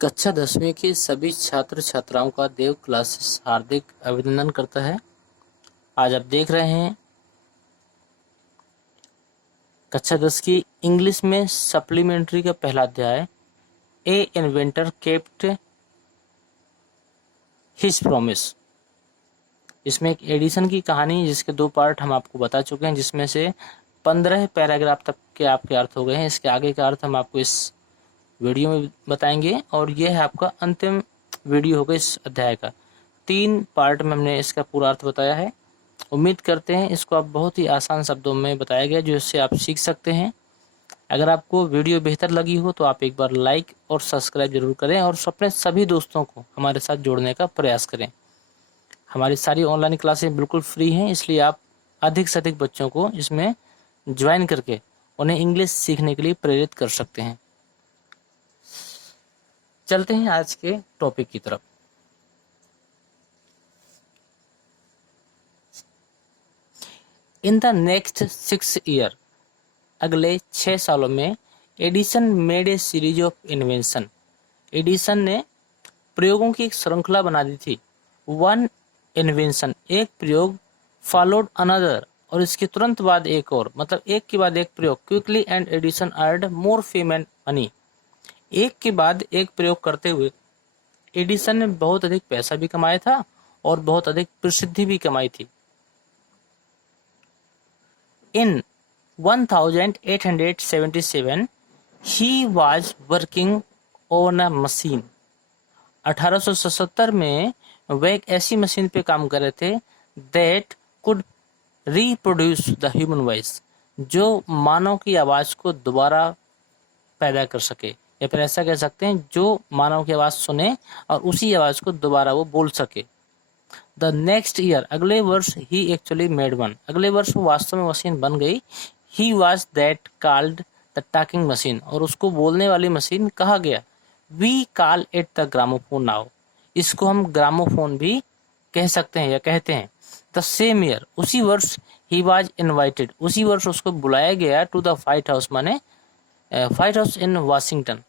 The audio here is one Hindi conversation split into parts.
कक्षा 10वीं के सभी छात्र छात्राओं का देव क्लासेस हार्दिक अभिनंदन करता है। आज आप देख रहे हैं कक्षा 10 की इंग्लिश में सप्लीमेंट्री का पहला अध्याय, ए इन्वेंटर केप्ट हिज प्रॉमिस। इसमें एक एडिशन की कहानी जिसके 2 पार्ट हम आपको बता चुके हैं, जिसमें से 15 पैराग्राफ तक के आपके अर्थ हो गए हैं। इसके आगे का अर्थ हम आपको इस वीडियो में बताएंगे और यह है आपका अंतिम वीडियो होगा इस अध्याय का। 3 पार्ट में हमने इसका पूरा अर्थ बताया है। उम्मीद करते हैं इसको आप बहुत ही आसान शब्दों में बताया गया, जो इससे आप सीख सकते हैं। अगर आपको वीडियो बेहतर लगी हो तो आप एक बार लाइक और सब्सक्राइब जरूर करें और अपने सभी दोस्तों को हमारे साथ जोड़ने का प्रयास करें। हमारी सारी ऑनलाइन क्लासें बिल्कुल फ्री हैं, इसलिए आप अधिक से अधिक बच्चों को इसमें ज्वाइन करके उन्हें इंग्लिश सीखने के लिए प्रेरित कर सकते हैं। चलते हैं आज के टॉपिक की तरफ। इन द नेक्स्ट 6 ईयर, अगले 6 सालों में, Edison made a series of invention. Edison ने प्रयोगों की एक श्रृंखला बना दी थी। वन इन्वेंशन, एक प्रयोग, फॉलोड अनदर, और इसके तुरंत बाद एक और, मतलब एक के बाद एक प्रयोग। Quickly and Edison earned more fame and money. एक के बाद एक प्रयोग करते हुए एडिसन ने बहुत अधिक पैसा भी कमाया था और बहुत अधिक प्रसिद्धि भी कमाई थी। In 1877, he was working on a machine. 1877 में वह एक ऐसी मशीन पे काम कर रहे थे that could reproduce the human voice, जो मानव की आवाज को दोबारा पैदा कर सके, या फिर ऐसा कह सकते हैं जो मानव की आवाज सुने और उसी आवाज को दोबारा वो बोल सके। द नेक्स्ट ईयर, अगले वर्ष, ही एक्चुअली मेड वन, अगले वर्ष वो वास्तव में मशीन बन गई। He was that called the talking machine, और उसको बोलने वाली मशीन कहा गया। We call it the gramophone now, इसको हम ग्रामोफोन भी कह सकते हैं या कहते हैं। द सेम ईयर, उसी वर्ष, ही वॉज इन्वाइटेड, उसी वर्ष उसको बुलाया गया टू द व्हाइट हाउस, माने व्हाइट हाउस इन वाशिंगटन।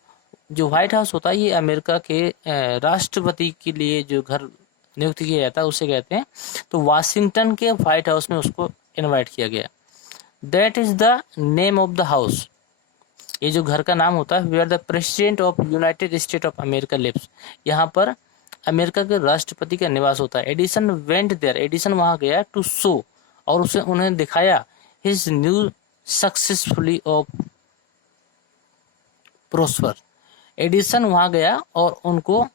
जो व्हाइट हाउस होता है ये अमेरिका के राष्ट्रपति के लिए जो घर नियुक्त किया जाता है उसे कहते हैं। तो वाशिंगटन के व्हाइट हाउस में उसको इनवाइट किया गया। That is the name of the house, ये जो घर का नाम होता है, where the president of United State of America lives, यहाँ पर अमेरिका के राष्ट्रपति का निवास होता है। एडिसन वेंट देयर, एडिसन वहां गया टू शो, और उसे उन्हें दिखाया his new successfully of prosper. Edison वहां गया और उनको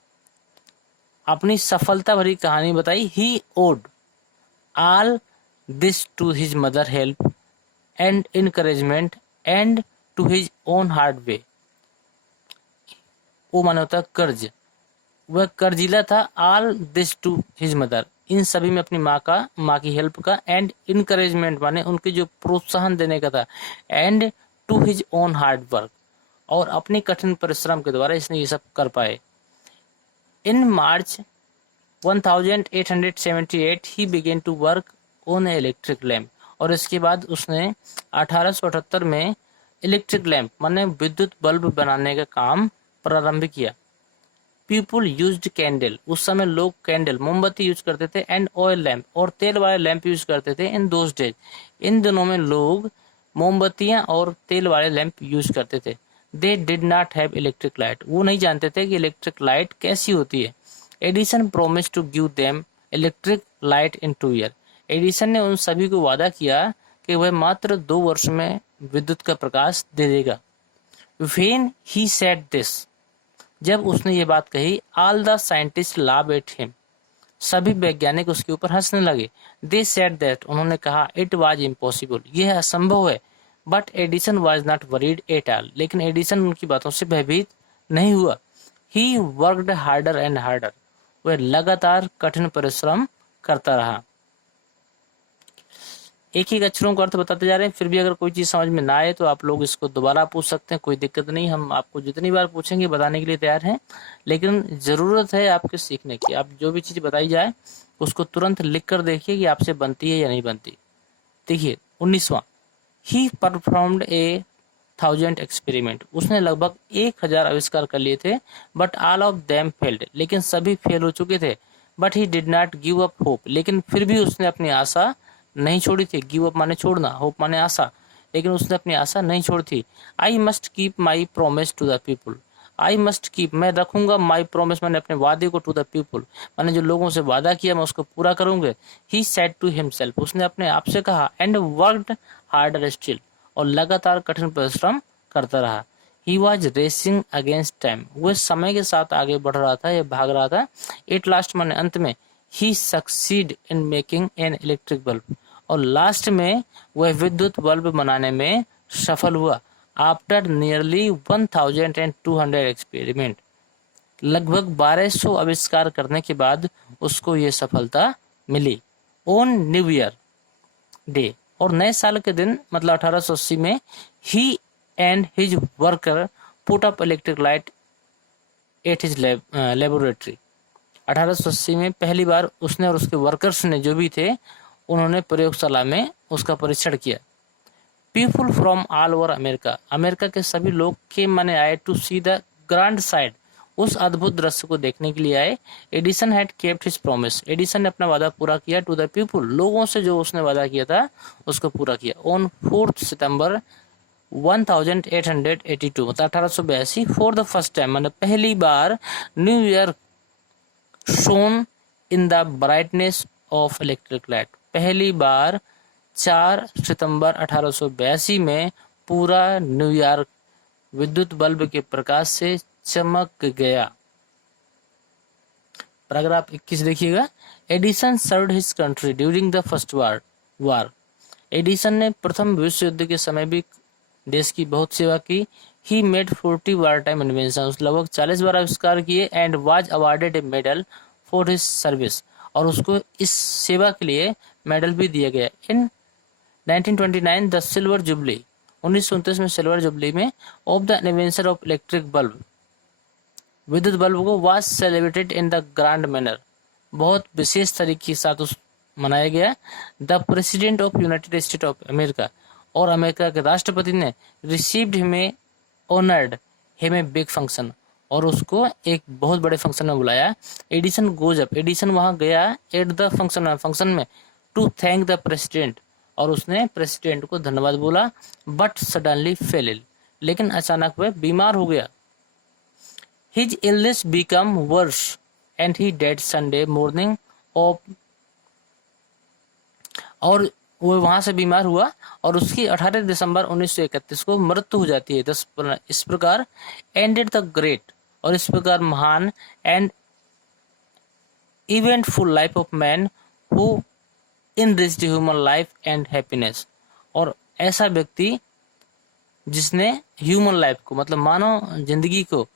अपनी सफलता भरी कहानी बताई। He owed all this to his mother help and encouragement and to his own hard way. वो माने होता है कर्ज, वह कर्जिला था। All this to his mother, इन सभी में अपनी माँ की हेल्प का, एंड इनकरेजमेंट माने उनके जो प्रोत्साहन देने का था, and to his own hard work, और अपने कठिन परिश्रम के द्वारा इसने ये सब कर पाए। In March 1878, he began to work on an electric lamp, और इसके बाद उसने 1878 में इलेक्ट्रिक लैंप माने विद्युत बल्ब बनाने का काम प्रारंभ किया। People used candle, उस समय लोग कैंडल मोमबत्ती यूज करते थे, एंड ऑयल लैंप, और तेल वाले लैंप यूज करते थे। इन दोज डेज, इन दिनों में लोग मोमबत्तियां और तेल वाले लैंप यूज करते थे। They did not have electric light, वो नहीं जानते थे कि इलेक्ट्रिक लाइट कैसी होती है। Edison promise to give them electric light in 2 year, Edison ने उन सभी को वादा किया कि वह मात्र 2 वर्ष में विद्युत का प्रकाश दे देगा। व्हेन ही सेड दिस, जब उसने ये बात कही, all the scientist laugh at him, सभी वैज्ञानिक उसके ऊपर हंसने लगे। दे सेड दैट, उन्होंने कहा, इट वाज इम्पॉसिबल, यह असंभव है। But Edison was not worried at all, लेकिन एडिसन उनकी बातों से भयभीत नहीं हुआ। He worked harder and harder, वह लगातार कठिन परिश्रम करता रहा। एक एक अक्षरों का अर्थ बताते जा रहे हैं, फिर भी अगर कोई चीज समझ में ना आए तो आप लोग इसको दोबारा पूछ सकते हैं, कोई दिक्कत नहीं। हम आपको जितनी बार पूछेंगे बताने के लिए तैयार हैं, लेकिन जरूरत है आपके सीखने की। आप जो भी चीज बताई जाए उसको तुरंत लिख कर देखिए कि आपसे बनती है या नहीं बनती। देखिए 19वां, ही परफॉर्म्ड ए 1000 एक्सपेरिमेंट। उसने लगभग 1000 आविष्कार कर लिए थे, but all of them failed, लेकिन सभी फेल हो चुके थे। But he did not give up hope, लेकिन फिर भी उसने अपनी आशा नहीं छोड़ी थी। गिव अप माने छोड़ना, होप माने आशा, लेकिन उसने अपनी आशा नहीं छोड़ी थी। I must keep my promise to the people, I must keep, मैं रखूंगा, माई प्रोमिस मैंने अपने वादे को, टू द पीपल मैंने जो लोगों से वादा किया मैं उसको पूरा करूंगा। ही सेड टू हिमसेल्फ, उसने अपने आप से कहा। एंड वर्कड हार्डर स्टिल, और लगातार कठिन परिश्रम करता रहा। He was racing against time, वह समय के साथ आगे बढ़ रहा था या भाग रहा था। एट लास्ट माने अंत में, he succeed in making an electric bulb, और लास्ट में वह विद्युत बल्ब बनाने में सफल हुआ। आफ्टर नियरली 1200 एक्सपेरिमेंट, लगभग 1200 आविष्कार करने के बाद उसको ये सफलता मिली। ऑन न्यू ईयर डे, और नए साल के दिन मतलब 1880 में, he and his worker put up electric light at his laboratory. 1880 में पहली बार उसने और उसके वर्कर्स ने जो भी थे उन्होंने प्रयोगशाला में उसका परीक्षण किया। People from all over America, America के सभी लोग के माने आए to see the grand sight, उस अद्भुत दृश्य को देखने के लिए आए। Edison had kept his promise, Edison ने अपना वादा पूरा किया। टू द पीपुल, लोगों से जो उसने वादा किया था उसको पूरा किया। ऑन 4 सितंबर 1882 मतलब 1882, फॉर द फर्स्ट टाइम मतलब पहली बार, new year shone in the brightness of electric light, पहली बार 4 सितंबर 1882 में पूरा न्यूयॉर्क विद्युत बल्ब के प्रकाश से चमक गया। पैराग्राफ 21 देखिएगा। Edison served his country during the first war, Edison ने प्रथम विश्व युद्ध के समय भी देश की बहुत सेवा की। He made 40 war time invention, लगभग 40 बार आविष्कार किए। And was awarded A medal for his service, और उसको इस सेवा के लिए मेडल भी दिया गया। इन 1929 द सिल्वर जुबली, 1929 में सिल्वर जुबली में of the invention of electric bulb, विद्युत बल्ब को was celebrated in the grand manner, बहुत विशेष तरीके के साथ उस मनाया गया। The president of United State of America, और अमेरिका के राष्ट्रपति ने received him a honoured him a big function, और उसको एक बहुत बड़े फंक्शन में बुलाया। एडिसन गोज अप, एडिसन वहां गया एट द फंक्शन में, टू थैंक द प्रेसिडेंट, और उसने प्रेसिडेंट को धन्यवाद बोला। बट सडनली फेल, लेकिन अचानक वह बीमार हो गया। His illness become verse and he dead Sunday morning of, और वो वहां से बीमार हुआ और उसकी 18 दिसंबर 1931 को मृत्यु हो जाती है। इस प्रकार एंडेड द ग्रेट, और इस प्रकार महान and eventful life of man who enriched human life and happiness, और ऐसा व्यक्ति जिसने ह्यूमन लाइफ को मतलब मानव जिंदगी को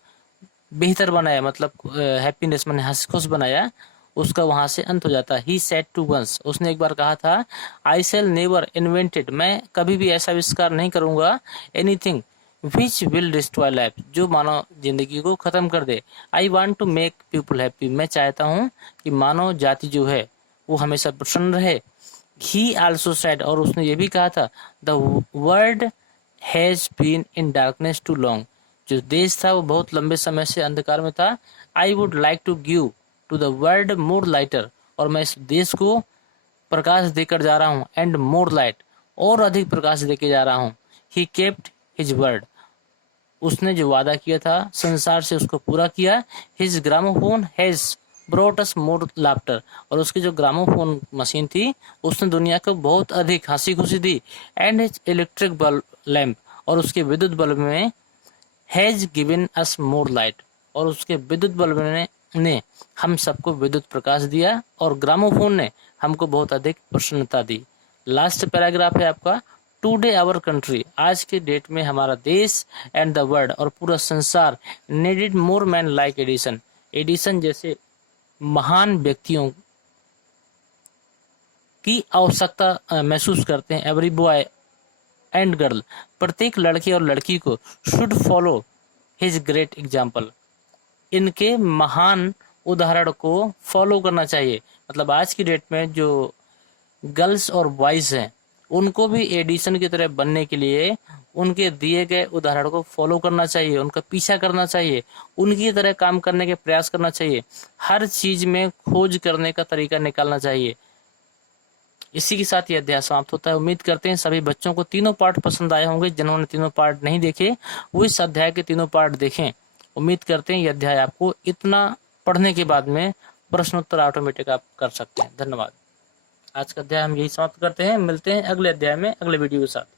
बेहतर बनाया, मतलब हैप्पीनेस माने हंस खुश बनाया, उसका वहां से अंत हो जाता है। ही सेड टू वंस, उसने एक बार कहा था, आई शैल नेवर इन्वेंटेड, मैं कभी भी ऐसा आविष्कार नहीं करूंगा, anything which will destroy life, जो मानव जिंदगी को खत्म कर दे। I want to make people happy, मैं चाहता हूं कि मानव जाति जो है वो हमेशा प्रसन्न रहे। ही आल्सो सेड, और उसने ये भी कहा था, the world has been in darkness too long, जो देश था वो बहुत लंबे समय से अंधकार में था। I would like to give to the world more lighter, और मैं इस देश को प्रकाश देकर जा रहा हूँ। एंड मोर लाइट, और अधिक प्रकाश देके जा रहा हूँ। ही केप्ट हिज वर्ड, उसने जो वादा किया था संसार से उसको पूरा किया। His gramophone has brought us more laughter, और उसकी जो ग्रामोफोन मशीन थी उसने दुनिया को बहुत अधिक हंसी खुशी दी। And his electric bulb lamp, और उसके विद्युत बल्ब में has given us more light, और उसके विद्युत बल्ब ने हम सबको विद्युत प्रकाश दिया, और ग्रामोफोन ने हमको बहुत अधिक प्रसन्नता दी। लास्ट पैराग्राफ है आपका, टुडे आवर कंट्री, आज के डेट में हमारा देश, एंड द वर्ल्ड, और पूरा संसार, needed more man like Edison, Edison जैसे महान व्यक्तियों की आवश्यकता महसूस करते हैं। एवरी बॉय एंड गर्ल, प्रत्येक लड़के और लड़की को, should follow his great example, इनके महान उदाहरण को फॉलो करना चाहिए। मतलब आज की डेट में जो गर्ल्स और बॉयज हैं उनको भी एडिसन की तरह बनने के लिए उनके दिए गए उदाहरण को फॉलो करना चाहिए, उनका पीछा करना चाहिए, उनकी तरह काम करने के प्रयास करना चाहिए, हर चीज में खोज करने का तरीका निकालना चाहिए। इसी के साथ ये अध्याय समाप्त होता है। उम्मीद करते हैं सभी बच्चों को तीनों पार्ट पसंद आए होंगे। जिन्होंने तीनों पार्ट नहीं देखे वो इस अध्याय के तीनों पार्ट देखें। उम्मीद करते हैं ये अध्याय आपको इतना पढ़ने के बाद में प्रश्नोत्तर ऑटोमेटिक आप कर सकते हैं। धन्यवाद। आज का अध्याय हम यही समाप्त करते हैं। मिलते हैं अगले अध्याय में अगले वीडियो के साथ।